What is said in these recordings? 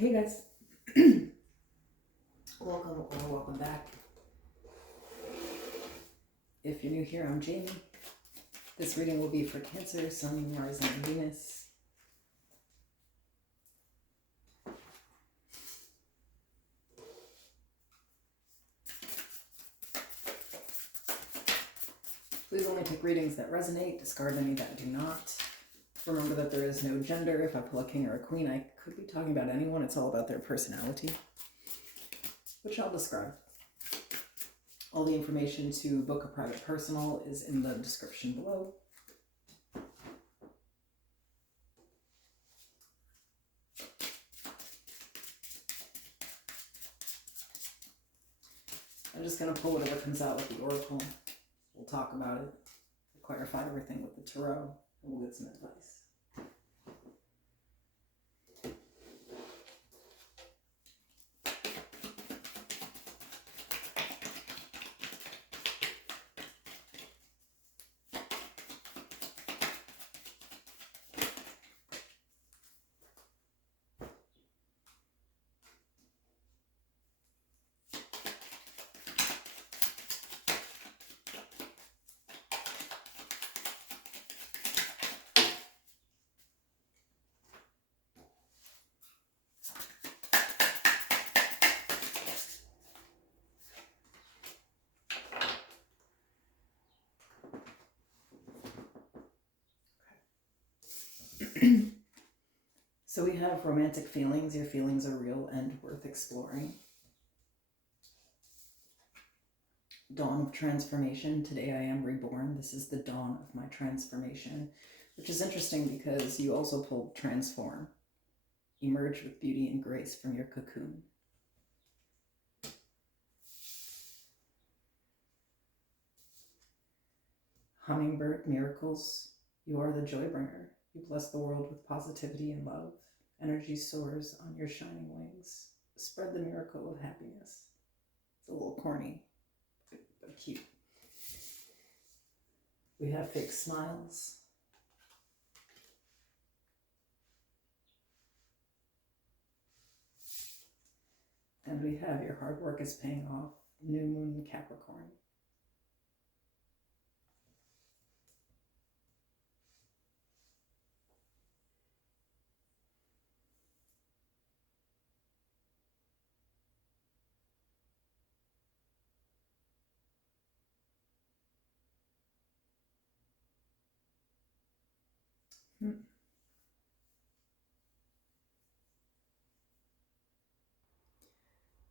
Hey guys, welcome or welcome back. If you're new here, I'm Jamie. This reading will be for Cancer, Sun, Moon, Rising, and Venus. Please only take readings that resonate, discard any that do not. Remember that there is no gender. If I pull a king or a queen, I could be talking about anyone. It's all about their personality, which I'll describe. All the information to book a private personal is in the description below. I'm just going to pull whatever comes out with the oracle. We'll talk about it, clarify everything with the tarot, and we'll get some advice. So we have romantic feelings. Your feelings are real and worth exploring. Dawn of transformation. Today I am reborn. This is the dawn of my transformation, which is interesting because you also pulled transform. Emerge with beauty and grace from your cocoon. Hummingbird miracles. You are the joy bringer. You bless the world with positivity and love. Energy soars on your shining wings. Spread the miracle of happiness. It's a little corny, but cute. We have fake smiles. And we have your hard work is paying off. New moon Capricorn.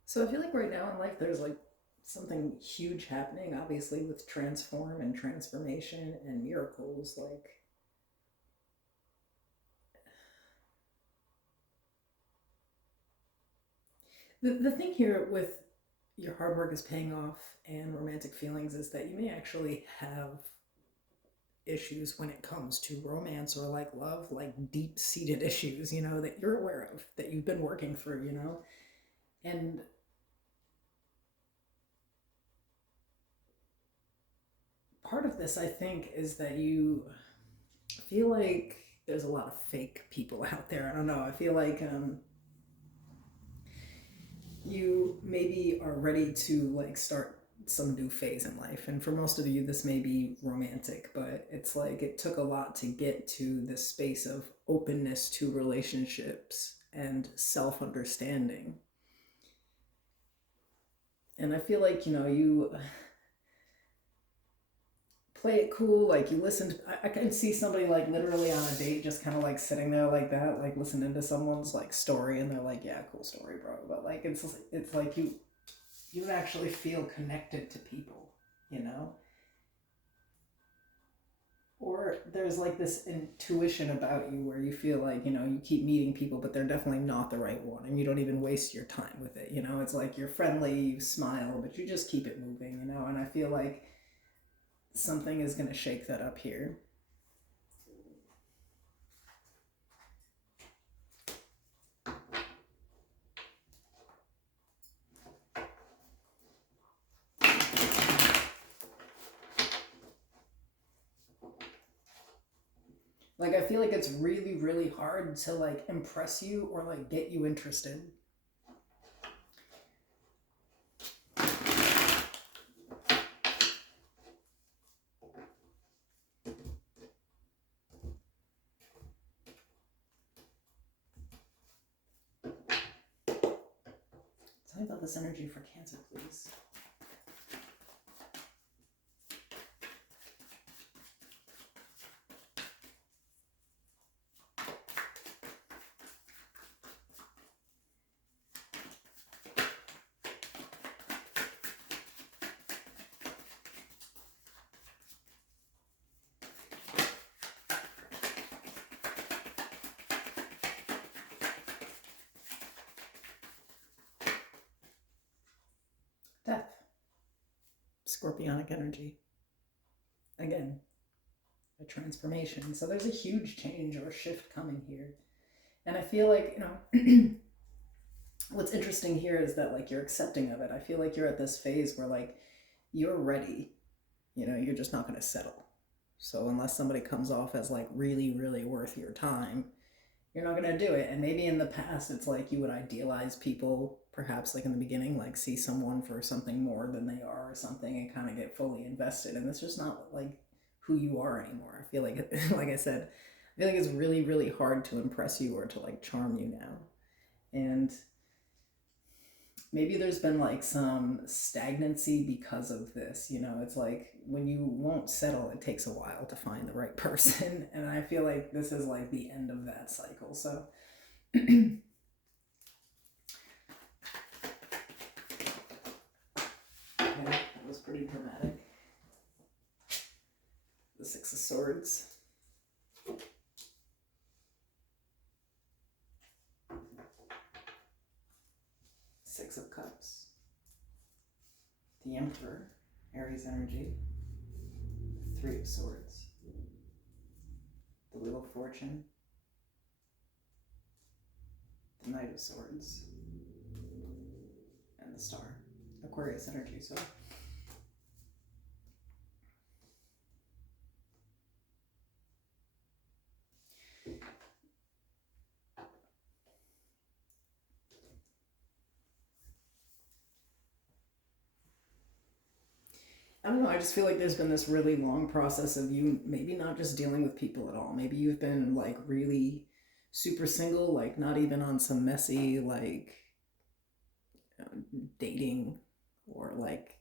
So I feel like right now in life there's like something huge happening, obviously, with transform and transformation and miracles. Like, the thing here with your hard work is paying off and romantic feelings is that you may actually have issues when it comes to romance or like love, like deep-seated issues, that you're aware of, that you've been working through, and part of this, I think, is that you feel like there's a lot of fake people out there. I don't know. I feel like you maybe are ready to like start some new phase in life. And for most of you, this may be romantic, but it's like it took a lot to get to this space of openness to relationships and self-understanding. And I feel like, you play it cool, like you listened. I can see somebody like literally on a date just kind of like sitting there like that, like listening to someone's like story, and they're like, yeah, cool story, bro. But like it's like you actually feel connected to people, or there's like this intuition about you where you feel like, you keep meeting people, but they're definitely not the right one, and you don't even waste your time with it. It's like you're friendly, you smile, but you just keep it moving. And I feel like something is going to shake that up here. Like, I feel like it's really, really hard to like impress you or like get you interested. Tell me about this energy for Cancer, please. Death. Scorpionic energy. Again, a transformation. So there's a huge change or shift coming here. And I feel like, what's interesting here is that like you're accepting of it. I feel like you're at this phase where like you're ready, you're just not going to settle. So unless somebody comes off as like really, really worth your time, you're not going to do it. And maybe in the past, it's like you would idealize people, perhaps like in the beginning, like see someone for something more than they are or something and kind of get fully invested. And that's just not like who you are anymore. I feel like, like I said, I feel like it's really, really hard to impress you or to like charm you now. And maybe there's been like some stagnancy because of this. It's like when you won't settle, it takes a while to find the right person. And I feel like this is like the end of that cycle. So okay, that was pretty dramatic. The Six of Swords. Six of Cups. The Emperor, Aries energy. Three of Swords. The Wheel of Fortune. The Knight of Swords. And the Star. Aquarius energy, so. I don't know, I just feel like there's been this really long process of you maybe not just dealing with people at all. Maybe you've been like really super single, like not even on some messy like dating or like,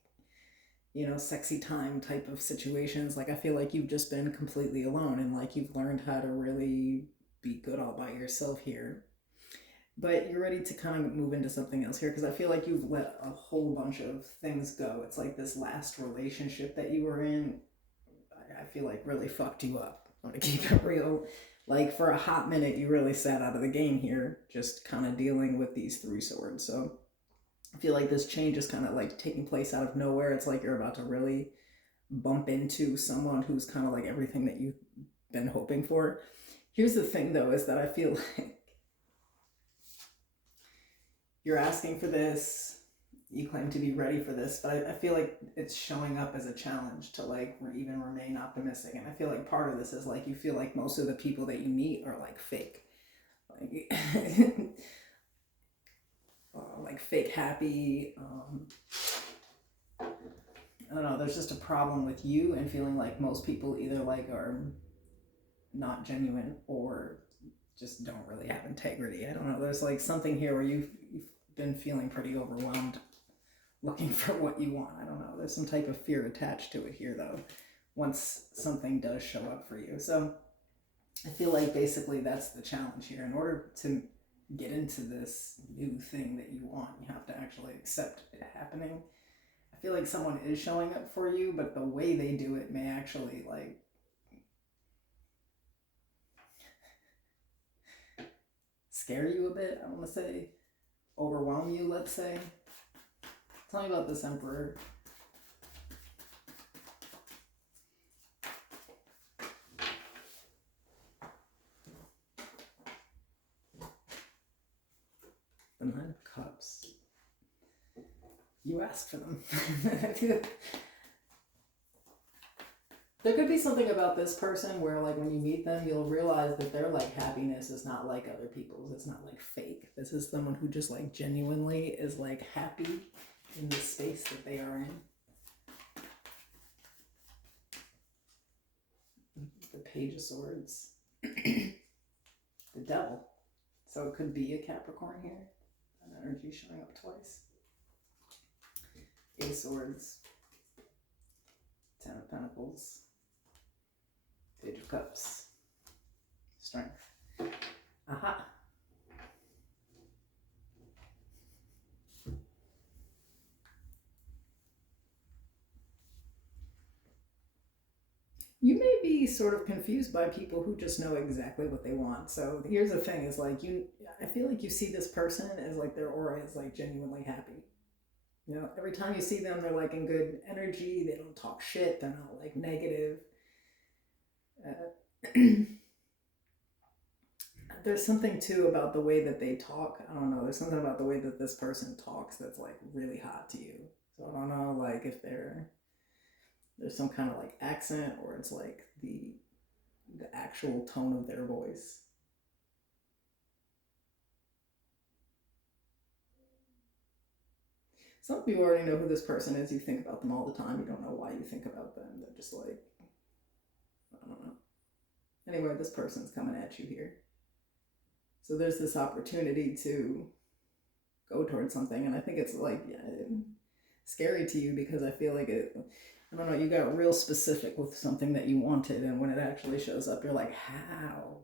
sexy time type of situations. Like I feel like you've just been completely alone and like you've learned how to really be good all by yourself here. But you're ready to kind of move into something else here because I feel like you've let a whole bunch of things go. It's like this last relationship that you were in, I feel like really fucked you up. I'm gonna keep it real. Like for a hot minute, you really sat out of the game here, just kind of dealing with these three swords. So I feel like this change is kind of like taking place out of nowhere. It's like you're about to really bump into someone who's kind of like everything that you've been hoping for. Here's the thing though, is that I feel like you're asking for this, you claim to be ready for this, but I feel like it's showing up as a challenge to like even remain optimistic. And I feel like part of this is like you feel like most of the people that you meet are like fake. Like like fake happy. I don't know, there's just a problem with you and feeling like most people either like are not genuine or just don't really have integrity. I don't know, there's like something here where you've been feeling pretty overwhelmed looking for what you want. I don't know, there's some type of fear attached to it here though once something does show up for you. So I feel like basically that's the challenge here. In order to get into this new thing that you want, you have to actually accept it happening. I feel like someone is showing up for you, but the way they do it may actually like scare you a bit. I want to say overwhelm you, let's say. Tell me about this Emperor. The Nine of Cups. You asked for them. There could be something about this person where, like, when you meet them, you'll realize that their, like, happiness is not like other people's. It's not, like, fake. This is someone who just, like, genuinely is, like, happy in the space that they are in. The Page of Swords. The Devil. So it could be a Capricorn here. An energy showing up twice. Ace of Swords. Ten of Pentacles. Page of Cups. Strength. Aha. You may be sort of confused by people who just know exactly what they want. So here's the thing, is like, I feel like you see this person as like their aura is like genuinely happy. You know, every time you see them, they're like in good energy. They don't talk shit. They're not like negative. There's something too about the way that they talk. I don't know. There's something about the way that this person talks that's like really hot to you. So I don't know, like if there's some kind of like accent, or it's like the actual tone of their voice. Some of you already know who this person is. You think about them all the time. You don't know why you think about them. They're just like, I don't know. Anyway, this person's coming at you here. So there's this opportunity to go towards something. And I think it's like, scary to you, because I feel like I don't know, you got real specific with something that you wanted. And when it actually shows up, you're like, how?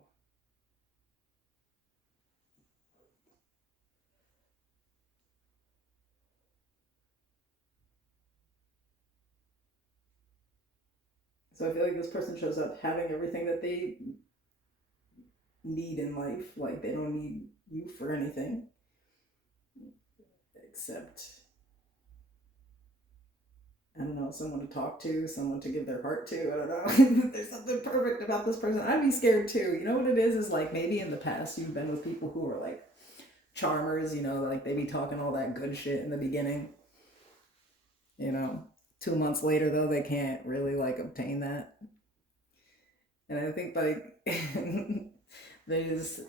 So I feel like this person shows up having everything that they need in life. Like, they don't need you for anything except, I don't know, someone to talk to, someone to give their heart to. I don't know. There's something perfect about this person. I'd be scared too. You know what it is like maybe in the past you've been with people who are like charmers, you know, like they be talking all that good shit in the beginning. You know, 2 months later though, they can't really like obtain that. And I think like there's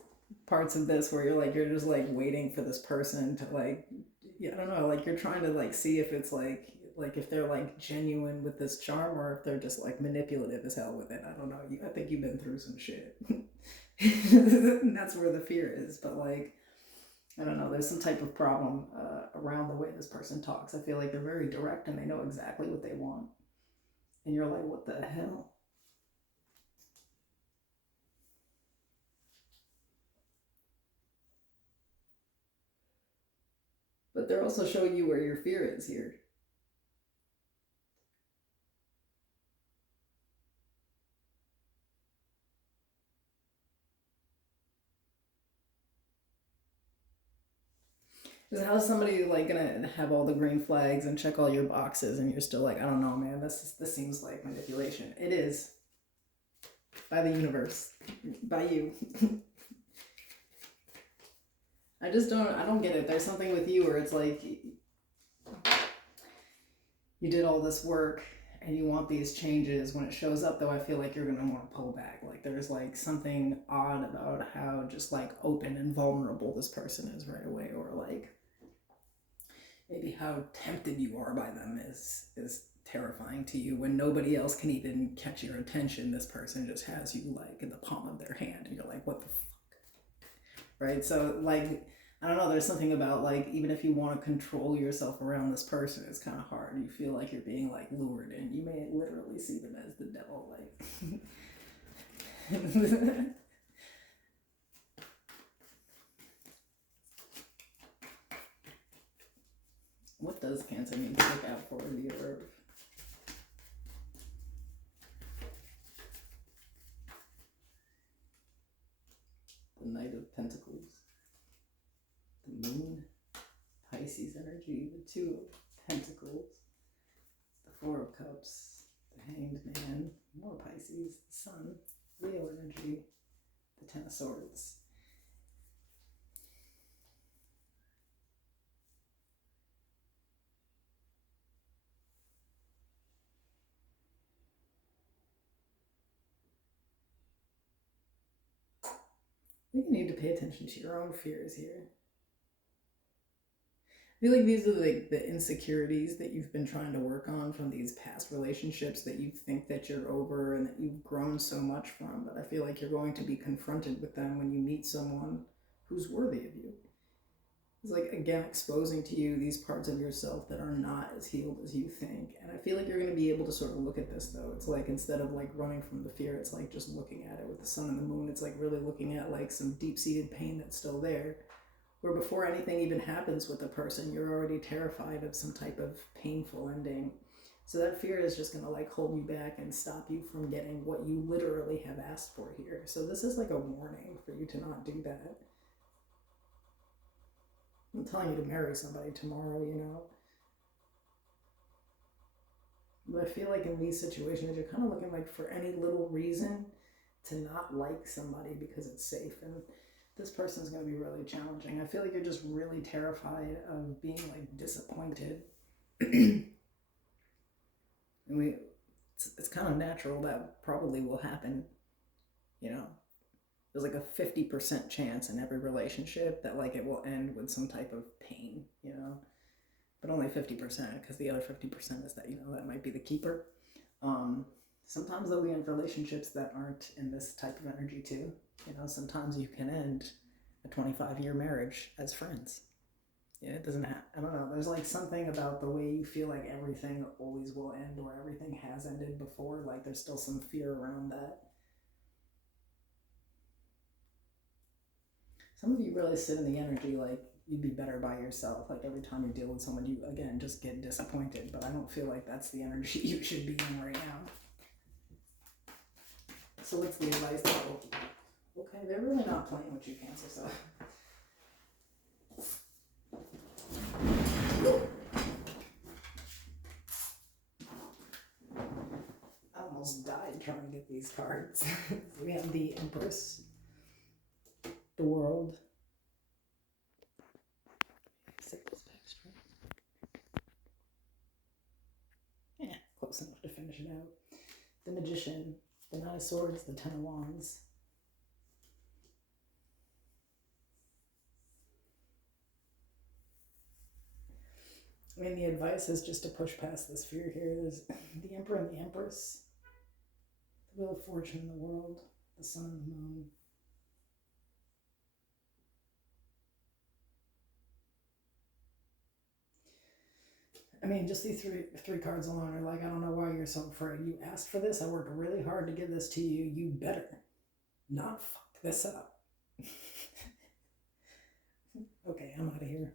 parts of this where you're just like waiting for this person to like, yeah, I don't know, like you're trying to like see if it's like if they're like genuine with this charm, or if they're just like manipulative as hell with it. I don't know. I think you've been through some shit. And that's where the fear is. But like, I don't know, there's some type of problem around the way this person talks. I feel like they're very direct and they know exactly what they want. And you're like, what the hell? But they're also showing you where your fear is here. Because how's somebody like gonna have all the green flags and check all your boxes, and you're still like, I don't know, man. This seems like manipulation. It is, by the universe, by you. I just don't. I don't get it. There's something with you where it's like you did all this work and you want these changes. When it shows up, though, I feel like you're gonna want to pull back. Like there's like something odd about how just like open and vulnerable this person is right away, or like maybe how tempted you are by them is terrifying to you. When nobody else can even catch your attention, this person just has you like in the palm of their hand, and you're like, what the fuck, right? So like, I don't know, there's something about like, even if you want to control yourself around this person, it's kind of hard. You feel like you're being like lured in. You may literally see them as the devil, like. What does Cancer need to look out for, the herb? The Knight of Pentacles. The Moon. Pisces energy. The Two of Pentacles. The Four of Cups. The Hanged Man. More Pisces. The Sun. Leo energy. The Ten of Swords. think you need to pay attention to your own fears here. I feel like these are like the insecurities that you've been trying to work on from these past relationships that you think that you're over and that you've grown so much from. But I feel like you're going to be confronted with them when you meet someone who's worthy of you. It's like, again, exposing to you these parts of yourself that are not as healed as you think. And I feel like you're going to be able to sort of look at this, though. It's like, instead of like running from the fear, it's like just looking at it with the sun and the moon. It's like really looking at like some deep-seated pain that's still there, where before anything even happens with the person, you're already terrified of some type of painful ending. So that fear is just going to like hold you back and stop you from getting what you literally have asked for here. So this is like a warning for you to not do that. I'm telling you to marry somebody tomorrow, you know. But I feel like in these situations, you're kind of looking like for any little reason to not like somebody because it's safe. And this person is going to be really challenging. I feel like you're just really terrified of being like disappointed. And it's kind of natural that probably will happen, you know. There's like a 50% chance in every relationship that like it will end with some type of pain, you know, but only 50%, because the other 50% is that, you know, that might be the keeper. Sometimes there'll be in relationships that aren't in this type of energy too. You know, sometimes you can end a 25-year marriage as friends. Yeah, it doesn't have, I don't know, there's like something about the way you feel like everything always will end or everything has ended before, like there's still some fear around that. Some of you really sit in the energy like you'd be better by yourself. Like every time you deal with someone, you again just get disappointed. But I don't feel like that's the energy you should be in right now. So what's the advice though? Okay, they're really not playing with you, Cancer, so. I almost died trying to get these cards. We have the Empress, the World. Yeah, close enough to finish it out. The Magician, the Nine of Swords, the Ten of Wands. I mean, the advice is just to push past this fear here. There's the Emperor and the Empress, the Wheel of Fortune in the World, the Sun and the Moon. I mean, just these three cards alone are like, I don't know why you're so afraid. You asked for this. I worked really hard to give this to you. You better not fuck this up. Okay, I'm out of here.